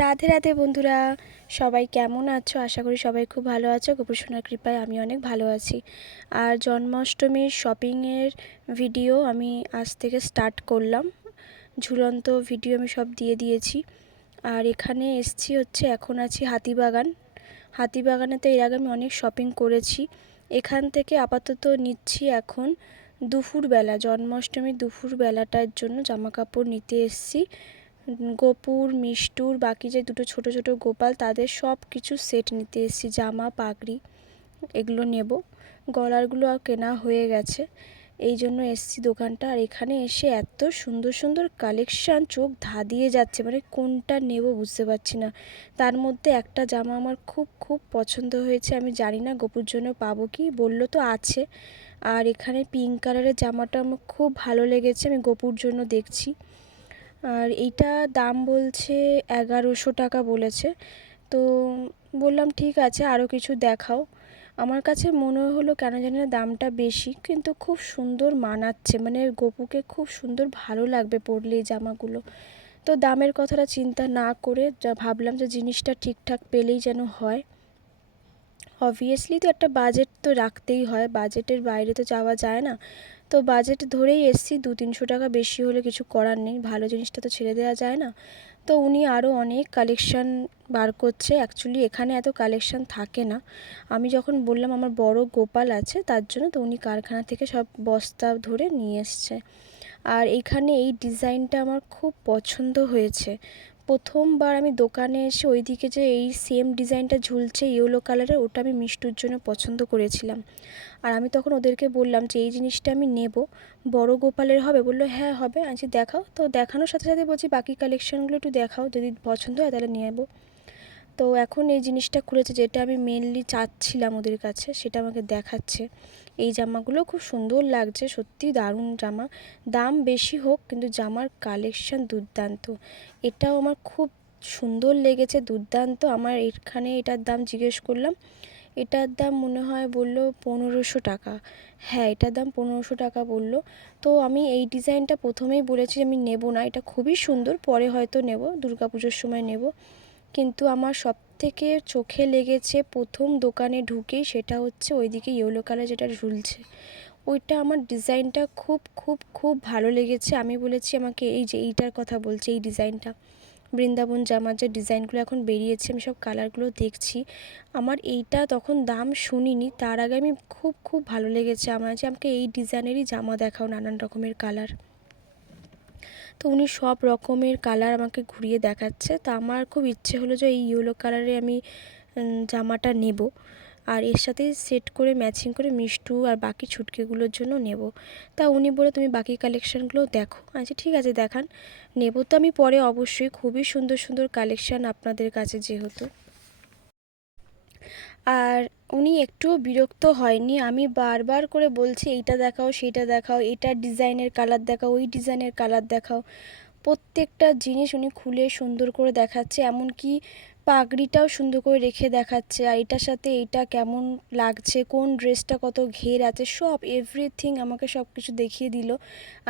রাধে রাধে বন্ধুরা। সবাই কেমন আছো? আশা করি সবাই খুব ভালো আছো। গোপুসোনার কৃপায় আমি অনেক ভালো আছি। আর জন্মাষ্টমীর শপিংয়ের ভিডিও আমি আজ থেকে স্টার্ট করলাম। ঝুলন্ত ভিডিও আমি সব দিয়ে দিয়েছি। আর এখানে এসছি হচ্ছে, এখন আছি হাতিবাগান। হাতিবাগানে তো এর আগে আমি অনেক শপিং করেছি। এখান থেকে আপাতত নিচ্ছি এখন দুপুরবেলা, জন্মাষ্টমীর দুপুরবেলাটার জন্য জামা কাপড় নিতে এসছি। গোপুর, মিষ্টুর, বাকি যে দুটো ছোট ছোট গোপাল, তাদের সব কিছু সেট নিতে এসেছি, জামা, পাগড়ি, এগুলো নেব। গলারগুলো আর কেনা হয়ে গেছে। এই জন্য এসছি দোকানটা। আর এখানে এসে এত সুন্দর সুন্দর কালেকশান চোখ ধাঁধিয়ে যাচ্ছে মানে কোনটা নেব বুঝতে পারছি না। তার মধ্যে একটা জামা আমার খুব খুব পছন্দ হয়েছে, আমি জানি না গোপুর জন্য পাবো কি, বলল তো আছে। আর এখানে পিঙ্ক কালারের জামাটা আমার খুব ভালো লেগেছে, আমি গোপুর জন্য দেখছি। আর এইটা দাম বলছে এগারোশো টাকা বলেছে। তো বললাম, ঠিক আছে আরও কিছু দেখাও। আমার কাছে মনে হলো, কেন জানি না দামটা বেশি। কিন্তু খুব সুন্দর মানাচ্ছে। মানে গপুকে খুব সুন্দর ভালো লাগবে পরলে এই জামাগুলো। তো দামের কথাটা চিন্তা না করে যা ভাবলাম যে জিনিসটা ঠিকঠাক পেলেই যেন হয়। অবভিয়াসলি তো একটা বাজেট তো রাখতেই হয়। বাজেটের বাইরে তো যাওয়া যায় না। তো বাজেট ধরেই এসছি, দু তিনশো টাকা বেশি হলে কিছু করার নেই। ভালো জিনিসটা তো ছেড়ে দেওয়া যায় না। তো উনি আরও অনেক কালেকশান বার করছে। অ্যাকচুয়ালি এখানে এত কালেকশান থাকে না। আমি যখন বললাম আমার বড় গোপাল আছে, তার জন্য তো উনি কারখানা থেকে সব বস্তা ধরে নিয়ে এসছে। আর এখানে এই ডিজাইনটা আমার খুব পছন্দ হয়েছে। প্রথমবার আমি দোকানে এসে ওইদিকে যে এই সেম ডিজাইনটা ঝুলছে ইয়েলো কালারের ওটা আমি মিষ্টুর জন্য পছন্দ করেছিলাম। আর আমি তখন ওদেরকে বললাম যে, এই জিনিসটা আমি নেব। বড় গোপালের হবে। বলল হ্যাঁ হবে। আজকে দেখাও। তো দেখানোর সাথে সাথে বলছি, বাকি কালেকশানগুলো একটু দেখাও। যদি পছন্দ হয় তাহলে নিয়ে নেব তো এখন এই জিনিসটা খুলেছে যেটা আমি মেনলি চাচ্ছিলাম ওদের কাছে, সেটা আমাকে দেখাচ্ছে। এই জামাগুলো খুব সুন্দর লাগছে সত্যি দারুণ জামা। দাম বেশি হোক, কিন্তু জামার কালেকশান দুর্দান্ত। এটাও আমার খুব সুন্দর লেগেছে, দুর্দান্ত। আমার এখানে এটার দাম জিজ্ঞেস করলাম, এটার দাম মনে হয় বলল পনেরোশো টাকা। হ্যাঁ এটার দাম পনেরোশো টাকা বলল। তো আমি এই ডিজাইনটা প্রথমেই বলেছি আমি নেব না, এটা খুবই সুন্দর, পরে হয়তো নেব পুজোর সময় নেব। কিন্তু আমার সব থেকে চোখে লেগেছে প্রথম দোকানে ঢুকেই সেটা হচ্ছে ওইদিকে ইয়েলো কালার যেটা ঝুলছে। ওইটা আমার ডিজাইনটা খুব খুব খুব ভালো লেগেছে। আমি বলেছি আমাকে এই যে এইটার কথা বলছে, এই ডিজাইনটা বৃন্দাবন জামার যে ডিজাইনগুলো এখন বেরিয়েছে, আমি সব কালারগুলো দেখছি। আমার এইটা তখন দাম শুনিনি, তার আগে আমি খুব খুব ভালো লেগেছে। আমার যে আমাকে এই ডিজাইনেরই জামা দেখাও নানান রকমের কালার তো উনি সব রকমের কালার আমাকে ঘুরিয়ে দেখাচ্ছে। তা আমার খুব ইচ্ছে হলো যে এই ইয়েলো কালারে আমি জামাটা নেব। আর এর সাথে সেট করে ম্যাচিং করে মিষ্টু আর বাকি ছুটকিগুলোর জন্য নেব। তা উনি বলে, তুমি বাকি কালেকশানগুলো দেখো। আচ্ছা ঠিক আছে, দেখান। নেব তো আমি পরে অবশ্যই। খুবই সুন্দর সুন্দর কালেকশান আপনাদের কাছে যেহেতু। আর উনি একটুও বিরক্ত হয়নি। আমি বারবার করে বলছি, এইটা দেখাও সেইটা দেখাও, এটা ডিজাইনের কালার দেখাও, ওই ডিজাইনের কালার দেখাও। প্রত্যেকটা জিনিস উনি খুলে সুন্দর করে দেখাচ্ছে, এমনকি পাগড়িটাও সুন্দর করে রেখে দেখাচ্ছে আর এটার সাথে এইটা কেমন লাগছে, কোন ড্রেসটা কত ঘের আছে, সব এভরিথিং আমাকে সব কিছু দেখিয়ে দিল।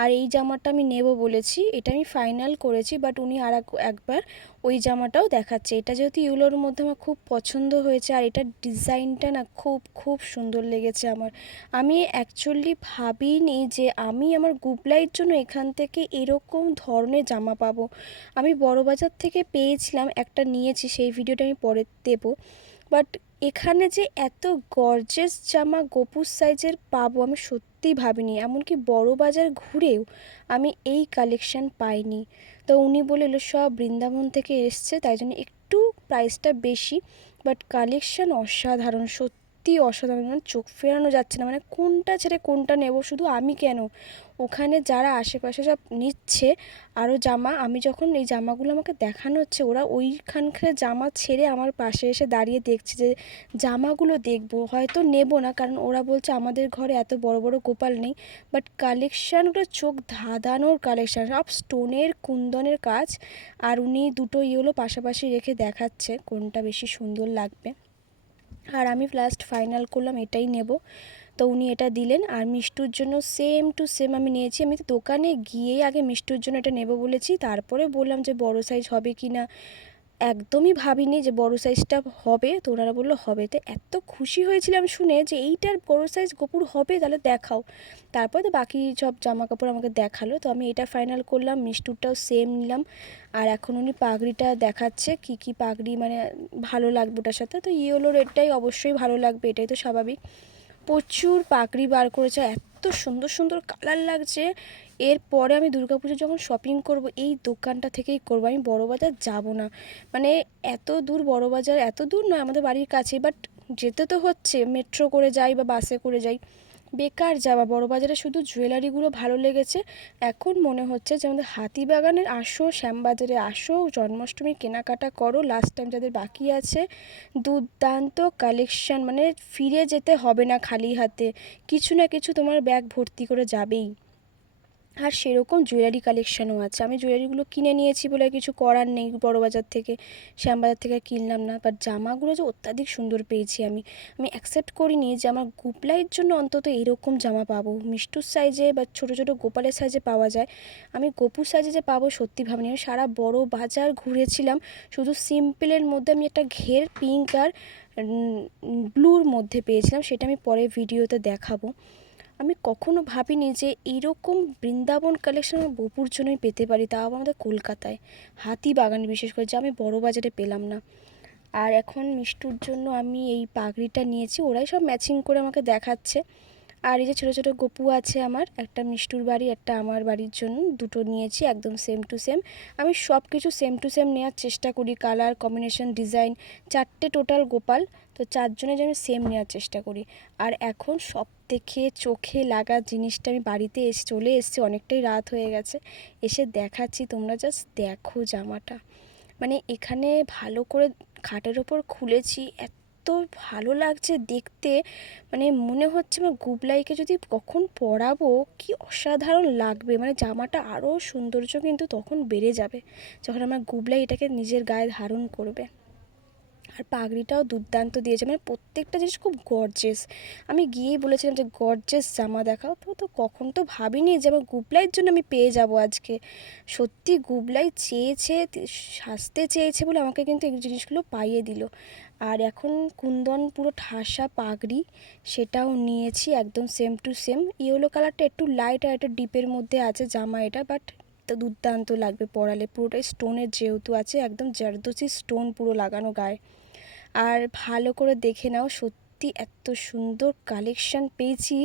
আর এই জামাটা আমি নেব বলেছি, এটা আমি ফাইনাল করেছি বাট উনি আর একবার ওই জামাটাও দেখাচ্ছে। এটা যেহেতু ইউলোর মধ্যে আমার খুব পছন্দ হয়েছে আর এটার ডিজাইনটা না খুব খুব সুন্দর লেগেছে আমার। আমি অ্যাকচুয়ালি ভাবিনি যে আমি আমার গুবলাইয়ের জন্য এখান থেকে এরকম ধরনের জামা পাবো। আমি বড়বাজার থেকে পেয়েছিলাম, একটা নিয়েছি সেই ভিডিওটা আমি পরে দেবো। বাট এখানে যে এত গর্জেস জামা গোপুর সাইজের পাবো আমি সত্যিই ভাবিনি। এমনকি বড় বাজার ঘুরেও আমি এই কালেকশান পাইনি। তো উনি বলে এলো, সব বৃন্দাবন থেকে এসছে, তাই জন্য একটু প্রাইসটা বেশি। বাট কালেকশান অসাধারণ, সত্যি সত্যি অসাধারণ। মানে চোখ ফেরানো যাচ্ছে না। মানে কোনটা ছেড়ে কোনটা নেব, শুধু আমি কেন? ওখানে যারা আশেপাশে সব নিচ্ছে আরও জামা, আমি যখন এই জামাগুলো আমাকে দেখানো হচ্ছে, ওরা ওইখানকার জামা ছেড়ে আমার পাশে এসে দাঁড়িয়ে দেখছে যে জামাগুলো দেখব। হয়তো নেব না, কারণ ওরা বলছে আমাদের ঘরে এত বড় বড় গোপাল নেই। বাট কালেকশানগুলো চোখ ধাঁধানোর কালেকশান, সব স্টোনের কুন্দনের কাজ। আর উনি দুটো ইয়েগুলো পাশাপাশি রেখে দেখাচ্ছে কোনটা বেশি সুন্দর লাগবে। আর আমি লাস্ট ফাইনাল করলাম, এটাই নেব। তো উনি এটা দিলেন আর মিষ্টুর জন্য সেম টু সেম আমি নিয়েছি। আমি তো দোকানে গিয়েই আগে মিষ্টুর জন্য এটা নেব বলেছি, তারপরে বললাম যে বড় সাইজ হবে কি না একদমই ভাবিনি যে বড় সাইজটা হবে। তো ওনারা বলল, হবে। তো এত খুশি হয়েছিলাম শুনে যে এইটার বড় সাইজ গোপুর হবে, তাহলে দেখাও। তারপর তো বাকি সব জামা কাপড় আমাকে দেখাল। তো আমি এটা ফাইনাল করলাম, মিষ্টুরটাও সেম নিলাম। আর এখন উনি পাগড়িটা দেখাচ্ছে, কি কি পাগড়ি মানে ভালো লাগবে ওটার সাথে? তো ইয়েলো রেডটাই অবশ্যই ভালো লাগবে, এটাই তো স্বাভাবিক। প্রচুর পাগড়ি বার করেছে, এত সুন্দর সুন্দর কালার লাগছে। এরপরে আমি দুর্গাপুজো যখন শপিং করব, এই দোকানটা থেকেই করব। আমি বড়বাজার যাব না। মানে এত দূর বড়বাজার এত দূর নয় আমাদের বাড়ির কাছে বাট যেতে তো হচ্ছে মেট্রো করে যাই বা বাসে করে যাই। বেকার যাওয়া বড়বাজারে শুধু জুয়েলারিগুলো ভালো লেগেছে। এখন মনে হচ্ছে যে আমাদের হাতিবাগানের আসো, শ্যামবাজারে আসো, জন্মাষ্টমীর কেনাকাটা করো লাস্ট টাইম যাদের বাকি আছে, দুর্দান্ত কালেকশান মানে ফিরে যেতে হবে না খালি হাতে। কিছু না কিছু তোমার ব্যাগ ভর্তি করে যাবেই। আর সেরকম জুয়েলারি কালেকশানও আছে। আমি জুয়েলারিগুলো কিনে নিয়েছি বলে কিছু করার নেই বড়বাজার থেকে শ্যামবাজার থেকে কিনলাম না। বাট জামাগুলো যে অত্যাধিক সুন্দর পেয়েছি আমি। আমি অ্যাকসেপ্ট করিনি যে আমার গুপলাইয়ের জন্য অন্তত এরকম জামা পাবো। মিষ্টুর সাইজে বা ছোটো ছোটো গোপালের সাইজে পাওয়া যায়। আমি গোপুর সাইজে যে পাবো সত্যি ভাবিনি। আমি সারা বড় বাজার ঘুরেছিলাম। শুধু সিম্পলের মধ্যে আমি একটা ঘের পিঙ্ক আর ব্লুর মধ্যে পেয়েছিলাম। সেটা আমি পরে ভিডিওতে দেখাবো। আমি কখনো ভাবিনি যে এইরকম বৃন্দাবন কালেকশন আমি বপুর জন্যই পেতে পারি, তাও আমাদের কলকাতায়। হাতিবাগান বিশেষ করে, যা আমি বড় বাজারে পেলাম না। আর এখন মিষ্টুর জন্য আমি এই পাগড়িটা নিয়েছি, ওরাই সব ম্যাচিং করে আমাকে দেখাচ্ছে। আর এই যে ছোটো ছোটো গপু আছে আমার, একটা মিষ্টুর বাড়ি, একটা আমার বাড়ির জন্য দুটো নিয়েছি, একদম সেম টু সেম আমি সব কিছু সেম টু সেম নেওয়ার চেষ্টা করি কালার কম্বিনেশন ডিজাইন চারটে টোটাল গোপাল। তো চারজনের জন্য সেম নেওয়ার চেষ্টা করি। আর এখন সব থেকে চোখে লাগা জিনিসটা আমি বাড়িতে এসে চলে এসেছি, অনেকটাই রাত হয়ে গেছে। এসে দেখাচ্ছি, তোমরা জাস্ট দেখো জামাটা। মানে এখানে ভালো করে খাটের ওপর খুলেছি, এত ভালো লাগছে দেখতে। মানে মনে হচ্ছে আমার গুবলাইকে যদি কখন পরাবো, কি অসাধারণ লাগবে। মানে জামাটা আরও সৌন্দর্য কিন্তু তখন বেড়ে যাবে, যখন আমার গুবলাই এটাকে নিজের গায়ে ধারণ করবে। আর পাগড়িটাও দুর্দান্ত দিয়েছে। মানে প্রত্যেকটা জিনিস খুব গর্জেস আমি গিয়েই বলেছিলাম যে গর্জেস জামা দেখাও। তো তো কখন তো ভাবিনি যে আমার গুবলাইয়ের জন্য আমি পেয়ে যাব আজকে। সত্যি গুবলাই চেয়েছে, সাজতে চেয়েছে বলে আমাকে কিন্তু এই জিনিসগুলো পাইয়ে দিল। আর এখন কুন্দন পুরো ঠাসা পাগড়ি, সেটাও নিয়েছি একদম সেম টু সেম ইয়েলো কালারটা একটু লাইট আর একটা ডিপের মধ্যে আছে জামা এটা বাট দুর্দান্ত লাগবে পরালে। পুরোটাই স্টোনের যেহেতু আছে, একদম জারদোসি স্টোন পুরো লাগানো গায়ে। আর ভালো করে দেখে নাও, সত্যি এত সুন্দর কালেকশান পেয়েছি।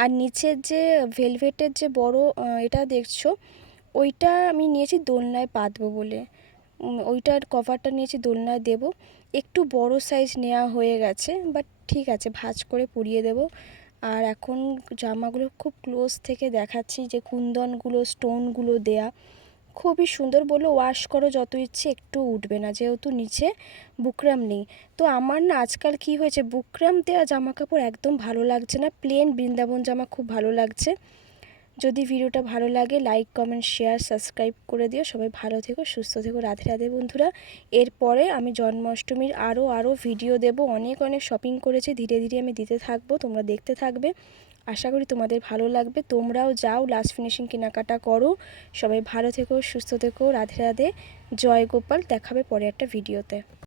আর নিচের যে ভেলভেটের যে বড় এটা দেখছ, ওইটা আমি নিয়েছি দোলনায় পাতবো বলে। ওইটার কভারটা নিয়েছি দোলনায় দেব। একটু বড় সাইজ নেওয়া হয়ে গেছে বাট ঠিক আছে, ভাজ করে পুড়িয়ে দেব। আর এখন জামাগুলো খুব ক্লোজ থেকে দেখাচ্ছি যে কুন্দনগুলো স্টোনগুলো দেয়া। খুবই সুন্দর বলল, ওয়াশ করো যত ইচ্ছে, একটু উঠবে না, যেহেতু নিচে বুকরাম নেই। তো আমার না আজকাল কি হয়েছে, বুকরাম দেওয়া জামা কাপড় একদম ভালো লাগছে না প্লেন বৃন্দাবন জামা খুব ভালো লাগছে। যদি ভিডিওটা ভালো লাগে লাইক কমেন্ট শেয়ার সাবস্ক্রাইব করে দিও। সবাই ভালো থেকো, সুস্থ থেকো। রাধে রাধে বন্ধুরা। এরপরে আমি জন্মাষ্টমীর আরও আরও ভিডিও দেব। অনেক অনেক শপিং করেছি। ধীরে ধীরে আমি দিতে থাকব, তোমরা দেখতে থাকবে। আশা করি তোমাদের ভালো লাগবে। তোমরাও যাও লাস্ট ফিনিশিং কেনাকাটা করো। সবাই ভালো থেকো, সুস্থ থেকো। রাধে রাধে। জয় গোপাল। দেখাবে পরে একটা ভিডিওতে